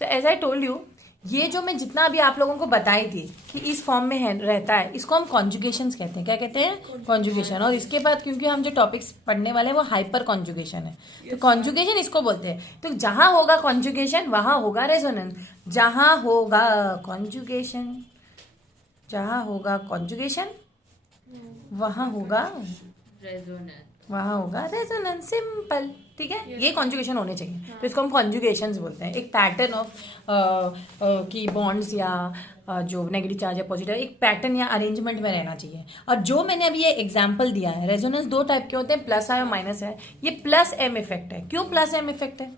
So as I told you, ये जो मैं जितना अभी आप लोगों को बताई थी कि इस फॉर्म में रहता है, इसको हम कॉन्जुगेशंस कहते हैं। क्या कहते हैं, कॉन्जुगेशन। और इसके बाद क्योंकि हम जो टॉपिक्स पढ़ने वाले हैं वो हाइपर कॉन्जुगेशन है, तो कॉन्जुगेशन इसको बोलते हैं। तो जहां होगा कॉन्जुगेशन वहां होगा रेजोनेंस, जहां होगा कॉन्जुगेशन, जहां होगा कॉन्जुगेशन वहां होगा रेजोनेंस, सिंपल, ठीक है। ये कॉन्जुगेशन होने चाहिए, तो इसको हम कॉन्जुगेशंस बोलते हैं। एक पैटर्न ऑफ की बॉन्ड्स या जो नेगेटिव चार्ज है पॉजिटिव, एक पैटर्न या अरेंजमेंट में रहना चाहिए। और जो मैंने अभी ये एग्जांपल दिया है, रेजोनेंस दो टाइप के होते हैं, प्लस है और माइनस है। ये +M इफेक्ट है। क्यों +M इफेक्ट है?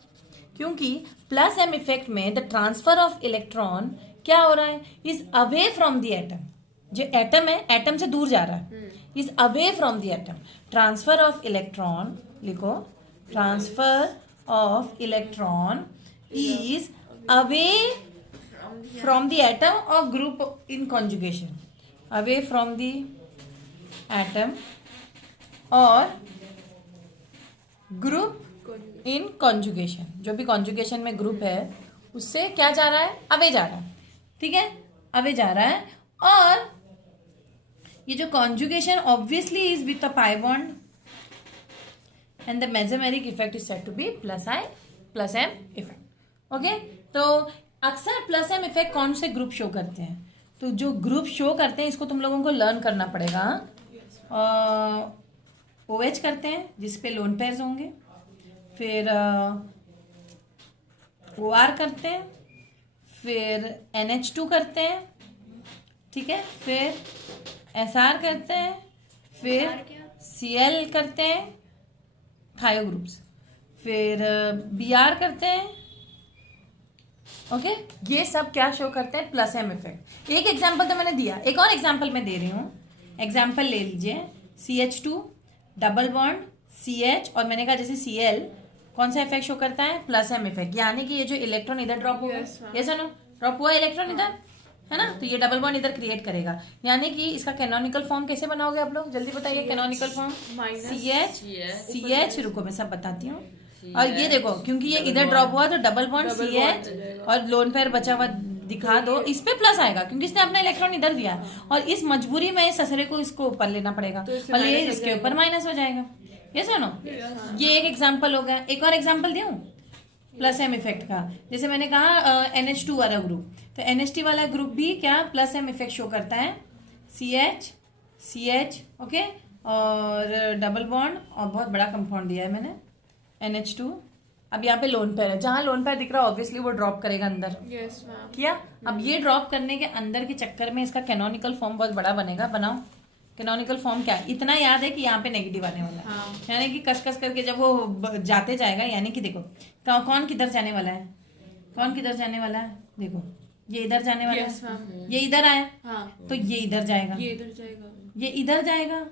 क्योंकि +M इफेक्ट में द ट्रांसफर ऑफ इलेक्ट्रॉन क्या हो रहा है, is away from the atom. जो एटम है, एटम से दूर जा रहा है, is away from the atom. Transfer of electron, लिखो, transfer of electron is away from the atom or group in conjugation, away from the atom or group in conjugation। जो भी conjugation में ग्रुप है उससे क्या जा रहा है, अवे जा रहा है, ठीक है, अवे जा रहा है। और ये जो conjugation obviously is with a pi bond and the mesomeric effect is said to be +M effect, okay। तो अक्सर +M इफेक्ट कौन से ग्रुप शो करते हैं, तो जो ग्रुप शो करते हैं इसको तुम लोगों को लर्न करना पड़ेगा। OH करते हैं जिसपे लोन पेयर्स होंगे, फिर OR करते हैं, फिर NH2 करते हैं, ठीक है, फिर SR करते हैं, फिर Cl करते हैं, थायो ग्रुप्स, फिर Br करते हैं, ओके। ये सब क्या शो करते हैं, +M इफेक्ट। एक एग्जांपल तो मैंने दिया, एक और एग्जांपल मैं दे रही हूँ। एग्जांपल ले लीजिए, CH2 डबल बॉन्ड CH और मैंने कहा जैसे Cl, कौन सा इफेक्ट शो करता है, +M इफेक्ट। यानी कि ये जो इलेक्ट्रॉन इधर ड्रॉप हुआ, यस नो, ड्रॉप हुआ इलेक्ट्रॉन इधर, है ना, तो ये डबल बॉन्ड इधर क्रिएट करेगा। यानी कि इसका कैनोनिकल फॉर्म कैसे बनाओगे आप लोग, जल्दी बताइए। कैनोनिकल फॉर्म CH, रुको मैं सब बताती हूँ। और ये देखो, क्योंकि ये इधर ड्रॉप हुआ तो डबल बॉन्ड CH और लोन पेयर बचा हुआ दिखा दो, इस पे प्लस आएगा क्योंकि इसने अपना इलेक्ट्रॉन इधर दिया है, और इस मजबूरी में इस ससरे को इसको ऊपर लेना पड़ेगा, तो इससे और ये minus हो इसके जाएगा। ऊपर माइनस हो जाएगा। ये सुनो, ये एक एग्जाम्पल हो गया। एक और एग्जाम्पल दूं प्लस एम इफेक्ट का। जैसे मैंने कहा NH2 वाला ग्रुप, तो NH2 वाला ग्रुप भी क्या प्लस एम इफेक्ट शो करता है, CH ओके, और डबल बॉन्ड, और बहुत बड़ा कंपाउंड दिया है मैंने NH2। अब यहाँ पे लोन पेयर है, जहां लोन पेयर दिख रहा है ऑब्वियसली वो ड्रॉप करेगा अंदर, यस मैम। किया। अब ये ड्रॉप करने के अंदर के चक्कर में इसका कैनोनिकल फॉर्म बहुत बड़ा बनेगा। बनाओ कैनोनिकल फॉर्म क्या है, इतना याद है कि यहाँ पे नेगेटिव आने वाला है, हाँ। यानी कि कस कस करके जब वो जाते जाएगा, यानी कि देखो कौन किधर जाने वाला है, कौन किधर जाने वाला है, देखो ये इधर जाने वाला यस है, मैम। ये इधर आया हाँ, तो ये इधर जाएगा, ये इधर जाएगा। ये इधर जाएगा,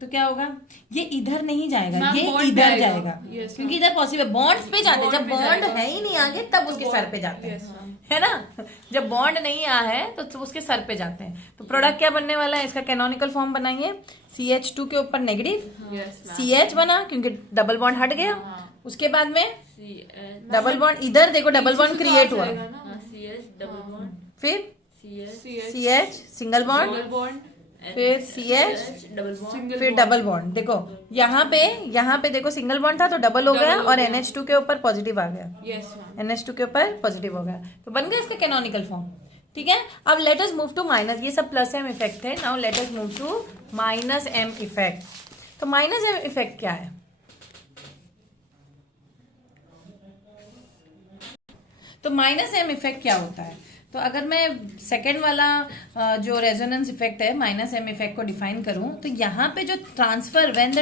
तो क्या होगा, ये इधर नहीं जाएगा, मैम, ये bond इधर जाएगा। जाएगा, Yes, क्योंकि मैम। इधर पॉसिबल बॉन्ड्स पे जाते हैं, Bond जब पे बॉन्ड जाएगा। है ही नहीं आगे तब उसके सर पे जाते हैं, Yes, मैम। है ना। जब बॉन्ड नहीं आया है तो उसके सर पे जाते हैं। तो प्रोडक्ट क्या बनने वाला है, इसका कैनोनिकल फॉर्म बनाइए, CH2 के ऊपर नेगेटिव, यस मैम। CH बना क्योंकि डबल बॉन्ड हट गया, हाँ। उसके बाद में CH डबल बॉन्ड इधर देखो, डबल बॉन्ड इसी से तो क्रिएट आ हुआ, जाएगा ना। डबल बॉन्ड फिर CH CH single bond, double bond, फिर CH, डबल बॉन्ड सिंगल फिर डबल बॉन्ड। देखो यहाँ पे देखो सिंगल बॉन्ड था तो डबल हो Double गया, हो और गया। NH2 के ऊपर पॉजिटिव आ गया, यस मैम। NH2 के ऊपर पॉजिटिव हो गया, तो बन गया इसका कैनोनिकल फॉर्म। ठीक है, अब let us move to minus, ये सब प्लस एम इफेक्ट है। Now let us move to minus M effect. तो माइनस एम इफेक्ट क्या है, तो माइनस एम इफेक्ट क्या होता है, तो अगर मैं सेकेंड वाला जो रेजोनेंस इफेक्ट है माइनस एम इफेक्ट को डिफाइन करूं, तो यहाँ पे जो transfer when the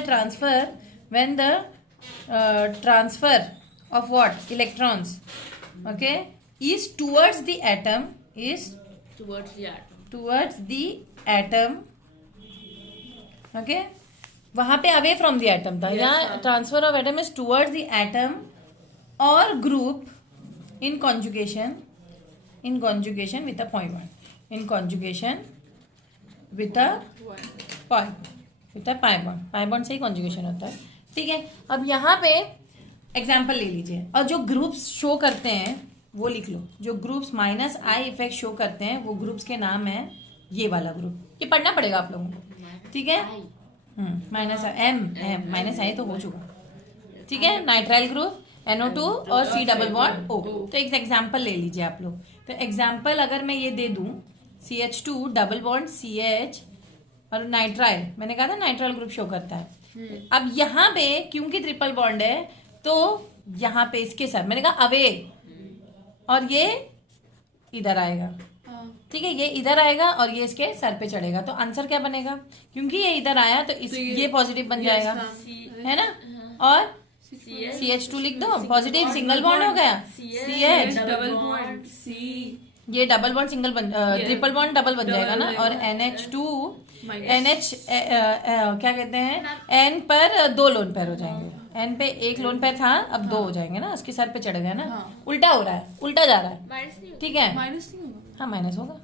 transfer of what electrons okay is towards the atom, is towards the atom okay, वहां पे अवे फ्रॉम द एटम था, Yes, यहाँ ma'am. Transfer of atom is towards the atom और group in conjugation with a point one, in conjugation with a pi bond से ही conjugation होता है। ठीक है, अब यहाँ पे एग्जाम्पल ले लीजिए, और जो ग्रुप्स शो करते हैं वो लिख लो, जो groups minus I effect show करते हैं वो ग्रुप्स के नाम है ये वाला ग्रुप, ये पढ़ना पड़ेगा आप लोगों को। ठीक है, माइनस एम माइनस आई तो हो चुका। ठीक है, नाइट्राइल ग्रुप NO2 और C डबल बॉन्ड O। तो एक एग्जाम्पल ले लीजिए आप लोग। तो एग्जाम्पल अगर मैं ये दे दूं CH2 डबल बॉन्ड CH और नाइट्राइल, मैंने कहा था नाइट्राइल ग्रुप शो करता है। अब यहाँ पे क्योंकि ट्रिपल बॉन्ड है तो यहाँ पे इसके साथ मैंने कहा अवे, और ये इधर आएगा। ठीक है, ये इधर आएगा और ये इसके सर पे चढ़ेगा, तो आंसर क्या बनेगा, क्योंकि ये इधर आया तो ये पॉजिटिव बन जाएगा, है ना। और CH2 लिख दो, पॉजिटिव सिंगल बॉन्ड हो गया, CH डबल बॉन्ड C, ये डबल बॉन्ड सिंगल बन ट्रिपल बॉन्ड डबल बन जाएगा ना, और NH2 NH क्या कहते हैं, N पर दो लोन पेयर हो जाएंगे, N पे एक लोन पेयर था अब दो हो जाएंगे ना, उसके सर पे चढ़ गया ना, उल्टा हो रहा है, उल्टा जा रहा है। माइनस नहीं ठीक है, माइनस नहीं होगा। हाँ माइनस होगा।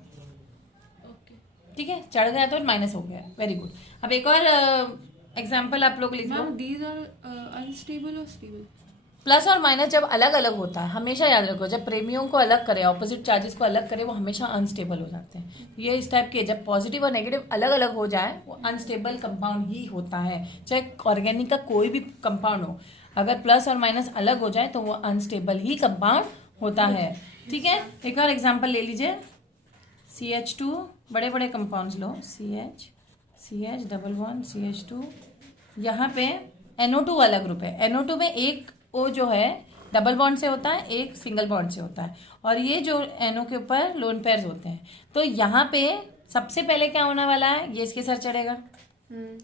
ओके ठीक है, चढ़ गया तो माइनस हो गया, वेरी गुड। अब एक और एग्जाम्पल आप लोग लिख लो। Ma'am these are unstable or stable? Plus और माइनस जब अलग अलग होता है, हमेशा याद रखो, जब प्रेमियों को अलग करे, ऑपोजिट चार्जेस को अलग करे, वो हमेशा अनस्टेबल हो जाते हैं। ये इस टाइप के जब पॉजिटिव और नेगेटिव अलग अलग हो जाए वो अनस्टेबल कंपाउंड ही होता है, चाहे ऑर्गेनिक का कोई भी कंपाउंड हो, अगर प्लस और माइनस अलग हो जाए तो वो अनस्टेबल ही कंपाउंड होता है। ठीक है, एक और एग्जाम्पल ले लीजिए, CH2 बड़े बड़े कंपाउंड्स लो, CH डबल बॉन्ड CH2, यहाँ पे NO2 वाला ग्रुप है, NO2 में एक O जो है डबल बॉन्ड से होता है, एक सिंगल बॉन्ड से होता है, और ये जो NO के ऊपर लोन पेयर्स होते हैं, तो यहाँ पे सबसे पहले क्या होने वाला है, ये इसके सर चढ़ेगा,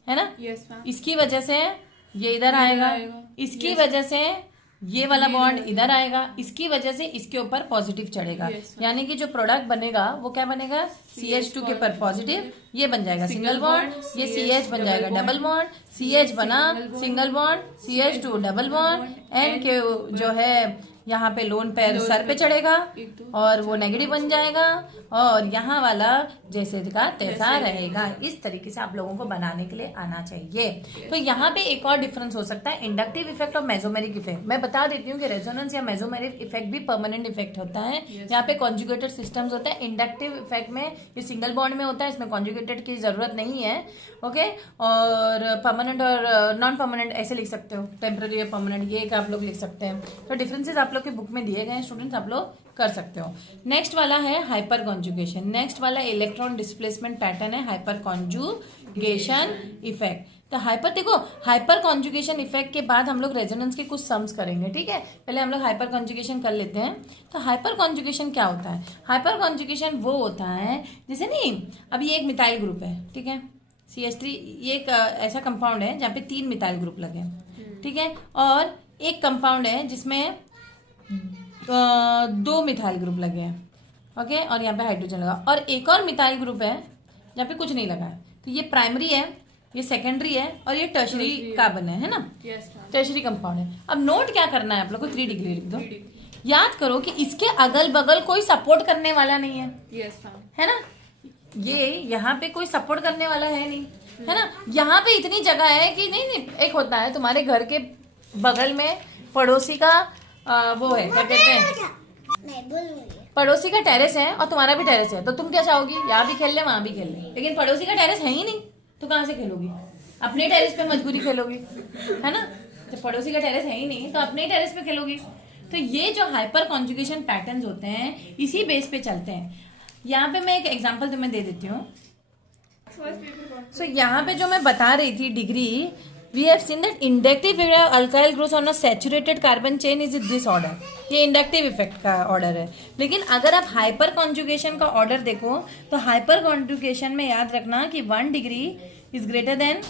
है ना, यस मैम। इसकी वजह से ये इधर आएगा, इसकी वजह से ये वाला बॉन्ड इधर आएगा, इसकी वजह से इसके ऊपर पॉजिटिव चढ़ेगा, Yes, यानी कि जो प्रोडक्ट बनेगा वो क्या बनेगा, CH2 के ऊपर पॉजिटिव, ये बन जाएगा सिंगल बॉन्ड, ये CH बन जाएगा डबल बॉन्ड, CH बना single bond, CH2 double bond, N के जो है यहाँ पे लोन पेयर सर पे चढ़ेगा और वो नेगेटिव बन जाएगा, और यहाँ वाला जैसे का तैसा रहेगा। इस तरीके से आप लोगों को बनाने के लिए आना चाहिए। तो यहाँ पे एक और डिफरेंस हो सकता है, इंडक्टिव इफेक्ट और मेसोमेरिक इफेक्ट। मैं बता देती हूँ कि रेजोनेंस या मेसोमेरिक इफेक्ट भी परमानेंट इफेक्ट होता है। यहाँ पे कॉन्जुगेटेड सिस्टम्स होता है। इंडक्टिव इफेक्ट में ये सिंगल बॉन्ड में होता है, इसमें कॉन्जुगेटेड की जरूरत नहीं है। ओके, और परमानेंट और नॉन परमानेंट ऐसे लिख सकते हो, टेम्पररी और परमानेंट, ये एक आप लोग लिख सकते हैं। तो डिफरेंसेस आप लोग की बुक में दिए गए हैं स्टूडेंट्स, आप लोग कर सकते हो। नेक्स्ट वाला है हाइपर कॉन्जुगेशन। नेक्स्ट वाला इलेक्ट्रॉन डिस्प्लेसमेंट पैटर्न है हाइपर कॉन्जुगेशन इफेक्ट। तो हाइपर कॉन्जुगेशन इफेक्ट के बाद हम लोग रेजोनेंस के कुछ सम्स करेंगे, ठीक है। पहले हम लोग हाइपर कॉन्जुगेशन कर लेते हैं। तो हाइपर कॉन्जुगेशन क्या होता है? हाइपर कॉन्जुगेशन वो होता है जैसे नहीं, अभी ये एक मिथाइल ग्रुप है, ठीक है, CH3, ये एक ऐसा कंपाउंड है जहाँ पे 3 मिथाइल ग्रुप लगे हैं, ठीक है, और एक कंपाउंड है जिसमें 2 मिथाइल ग्रुप लगे हैं, ओके, और यहाँ पे हाइड्रोजन लगा, और एक और मिथाइल ग्रुप है जहाँ पे कुछ नहीं लगा है। तो ये प्राइमरी है, ये सेकेंडरी है, और ये टर्शरी कार्बन है ना, टर्शरी कंपाउंड है। अब नोट क्या करना है आप लोग को, 3 डिग्री लिख दो। याद करो कि इसके अगल बगल कोई सपोर्ट करने वाला नहीं है, है ना, ये यहाँ पे कोई सपोर्ट करने वाला है नहीं, है ना। यहाँ पे इतनी जगह है कि नहीं, एक होता है तुम्हारे घर के बगल में पड़ोसी का वो है, क्या कहते हैं, पड़ोसी का टेरेस है और तुम्हारा भी टेरेस है, तो तुम क्या चाहोगी, यहाँ भी खेल ले वहां भी खेल ले, लेकिन पड़ोसी का टेरेस है ही नहीं, तो कहाँ से खेलोगी? अपने टेरेस पे मजबूरी खेलोगी, है ना। जब पड़ोसी का टेरेस है ही नहीं तो अपने टेरेस पे खेलोगी। तो ये जो हाइपर कॉन्जुगेशन पैटर्न्स होते हैं इसी बेस पे चलते हैं। यहाँ पे मैं एक एग्जांपल तुम्हें दे देती हूँ। सो यहाँ पे जो मैं बता रही थी degree, we have seen that inductive alkyl groups on a saturated carbon chain is this order. ये इंडक्टिव इफेक्ट का ऑर्डर है। लेकिन अगर आप हाइपर कॉन्जुगेशन का ऑर्डर देखो तो हाइपर कॉन्जुगेशन में याद रखना कि 1 degree is greater than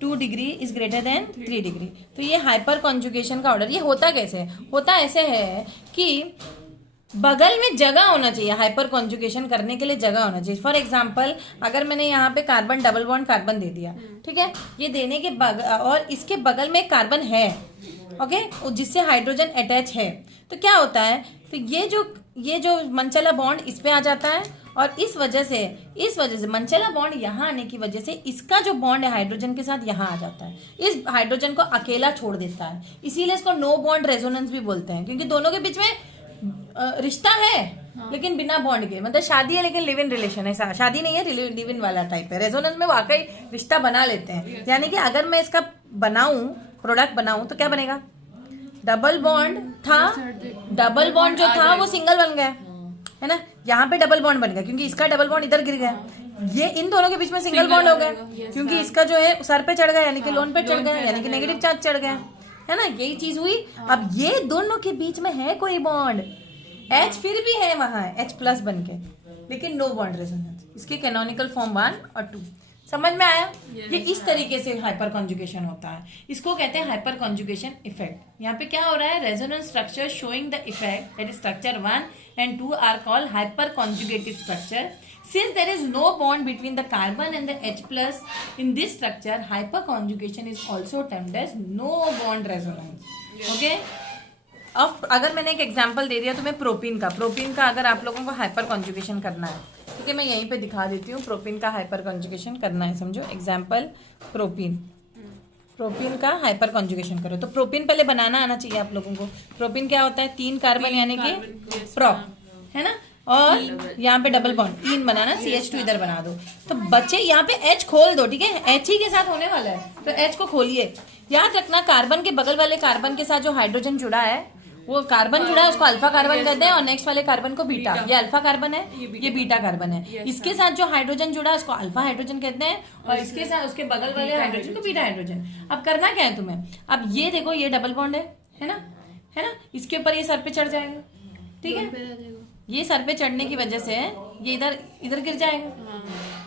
2 degree is greater than 3 degree. तो ये हाइपर कॉन्जुगेशन का ऑर्डर। ये होता कैसे है? होता ऐसे है कि बगल में जगह होना चाहिए, हाइपर कॉन्जुगेशन करने के लिए जगह होना चाहिए। फॉर एग्जाम्पल अगर मैंने यहाँ पे कार्बन डबल बॉन्ड कार्बन दे दिया, ठीक है, ये देने के और इसके बगल में कार्बन है, ओके, जिससे हाइड्रोजन अटैच है, तो क्या होता है, तो ये जो मनचला बॉन्ड इस पे आ जाता है, और इस वजह से मनचला बॉन्ड यहाँ आने की वजह से इसका जो बॉन्ड है हाइड्रोजन के साथ यहाँ आ जाता है, इस हाइड्रोजन को अकेला छोड़ देता है। इसीलिए इसको नो बॉन्ड रेजोनेंस भी बोलते हैं, क्योंकि दोनों के बीच में रिश्ता है, हाँ, लेकिन बिना बॉन्ड के, मतलब शादी है लेकिन लिव इन रिलेशन है, शादी नहीं है, लिव इन वाला टाइप है। रेजोनेंस में वाकई रिश्ता बना लेते हैं। यानी कि अगर मैं इसका प्रोडक्ट बनाऊं तो क्या बनेगा, डबल बॉन्ड था, डबल बॉन्ड जो था वो सिंगल बन गया, है ना, यहाँ पे डबल बॉन्ड बन गया क्योंकि इसका डबल बॉन्ड इधर गिर गया, ये इन दोनों के बीच में सिंगल बॉन्ड हो गया क्योंकि इसका जो है सर पे चढ़ गया, यानी कि लोन पे चढ़ गया, यानी कि नेगेटिव चार्ज चढ़ गया, है ना, यही चीज हुई। अब ये दोनों के बीच में है कोई बॉन्ड, H फिर भी है वहां, H प्लस बन के, लेकिन नो बॉन्ड रेजोनेंस। इसके कैनोनिकल फॉर्म 1 और 2 समझ में आया? ये इस तरीके से हाइपर कॉन्जुगेशन होता है, इसको कहते हैं हाइपर कॉन्जुगेशन इफेक्ट। यहाँ पे क्या हो रहा है, resonance structure showing the effect, that is structure 1 and 2 are called hyper conjugated structure. Since there is no bond between the carbon and the H plus in this structure, hyperconjugation is also termed as no bond resonance. Okay? अब अगर मैंने एक एग्जांपल दे दिया तुम्हें प्रोपीन का अगर आप लोगों को हाइपर कॉन्जुगेशन करना है, ठीक है, मैं यहीं पे दिखा देती हूँ। प्रोपीन का हाइपर कॉन्जुगेशन करना है, समझो। एग्जांपल प्रोपीन का हाइपर कॉन्जुगेशन करो, तो प्रोपीन पहले बनाना आना चाहिए आप लोगों को। प्रोपीन क्या होता है, 3 कार्बन यानी कि प्रोप, है ना, और यहाँ पे डबल बॉन्ड 3 बनाना, CH2 इधर बना दो, तो बच्चे यहाँ पे H खोल दो, ठीक है, H ही के साथ होने वाला है, तो H को खोलिए। याद रखना कार्बन के बगल वाले कार्बन के साथ जो हाइड्रोजन जुड़ा है, वो कार्बन जुड़ा है उसको अल्फा कार्बन कहते हैं, और नेक्स्ट वाले कार्बन को बीटा। ये अल्फा कार्बन है, ये बीटा कार्बन है। इसके साथ जो हाइड्रोजन जुड़ा है उसको अल्फा हाइड्रोजन कहते हैं, और इसके साथ उसके बगल वाले हाइड्रोजन को बीटा हाइड्रोजन। अब करना क्या है तुम्हें, अब ये देखो, ये डबल बॉन्ड है ना, इसके ऊपर ये सर पे चढ़ जाएगा, ठीक है, ये सर पे चढ़ने की वजह से ये इधर गिर जाएगा,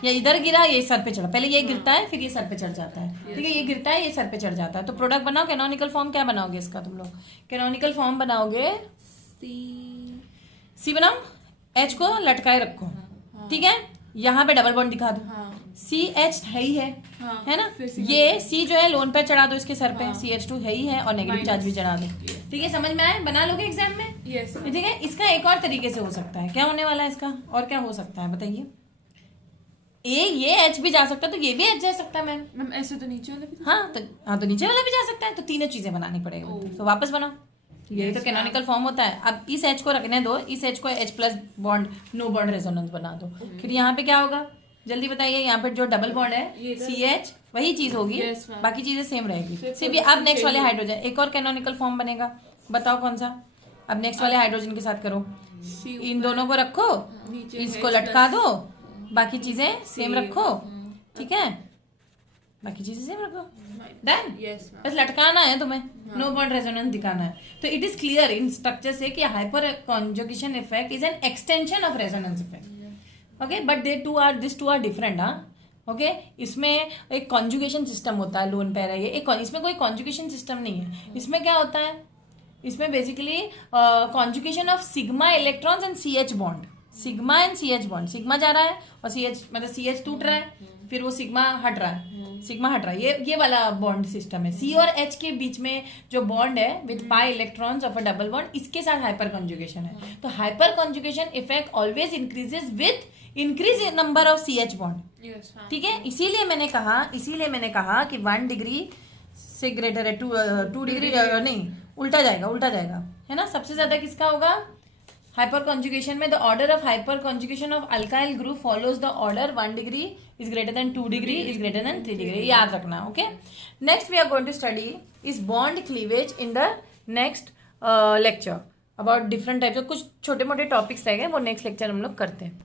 या इधर गिरा, ये सर पे चढ़ा, पहले ये गिरता है फिर ये सर पे चढ़ जाता है, ठीक है, ये गिरता है ये सर पे चढ़ जाता है। तो प्रोडक्ट बनाओ, कैनोनिकल फॉर्म क्या बनाओगे इसका, तुम लोग कैनोनिकल फॉर्म बनाओगे सी बनाओ, H को लटकाए रखो, ठीक है, यहाँ पे डबल बॉन्ड दिखा दो, CH है ही है हाँ, है ना, फिर C ये C जो है लोन पे चढ़ा दो इसके सर पे, हाँ। CH2 है ही है और नेगेटिव चार्ज भी चढ़ा दो। ठीक है, समझ में आया? बना लोगे एग्जाम में? यस ठीक है, इसका एक और तरीके से हो सकता है। क्या होने वाला है इसका? और क्या हो सकता है बताइए? ये H भी जा सकता है तो ये भी H जा सकता है मैम। मैम ऐसे तो नीचे वाला भी था। हाँ तो नीचे वाला भी जा सकता है, तो तीनों चीजें बनानी पड़ेगी। तो वापस बनाओ, तो यही तो कैनोनिकल फॉर्म होता है। अब इस H को रखने दो, इस H को H plus bond no bond resonance बना दो। फिर यहाँ पे क्या होगा जल्दी बताइए? यहाँ पे जो डबल बॉन्ड है CH वही चीज होगी, Yes, ma'am. बाकी चीजें सेम रहेगी। सिर्फ ये अब नेक्स्ट वाले हाइड्रोजन एक और कैनोनिकल फॉर्म बनेगा, बताओ कौन सा? अब नेक्स्ट वाले हाइड्रोजन के साथ करो, C इन दोनों को रखो, नीचे इसको H लटका plus दो, बाकी चीजें सेम रखो। ठीक है, बाकी चीजें सेम रखो। डन? Yes ma'am. बस लटकाना है तुम्हें, नो बॉन्ड रेजोनेंस दिखाना है। तो it is clear in structure से कि hyper conjugation effect is an extension of resonance effect. Okay, but this two are different. हाँ, ओके, इसमें एक कॉन्जुगेशन सिस्टम होता है, लोन पैरा ये एक, इसमें कोई कॉन्जुगेशन सिस्टम नहीं है। इसमें क्या होता है? इसमें basically conjugation of sigma electrons and CH bond, sigma and CH bond, sigma जा रहा है और CH मतलब CH टूट रहा है, फिर वो सिग्मा हट रहा है, सिग्मा हट रहा है, ये वाला बॉन्ड सिस्टम है। C और H के बीच में जो बॉन्ड है with pi electrons of a double bond, इसके साथ हाइपर कॉन्जुगेशन है। तो hyper conjugation effect always increases with increase in number of CH bond. Yes ma'am. ठीक है, इसीलिए मैंने कहा कि 1 डिग्री से ग्रेटर है, 2 डिग्री नहीं, उल्टा जाएगा है ना। सबसे ज्यादा किसका होगा? हाइपर कॉन्जुगेशन में the order of hyperconjugation of alkyl group follows the order 1 degree is greater than 2 degree is greater than 3 degree, याद रखना। Okay, next we are going to study इस bond cleavage in the next lecture about different types. कुछ छोटे मोटे टॉपिक्स रह गए, वो नेक्स्ट लेक्चर हम लोग करते हैं।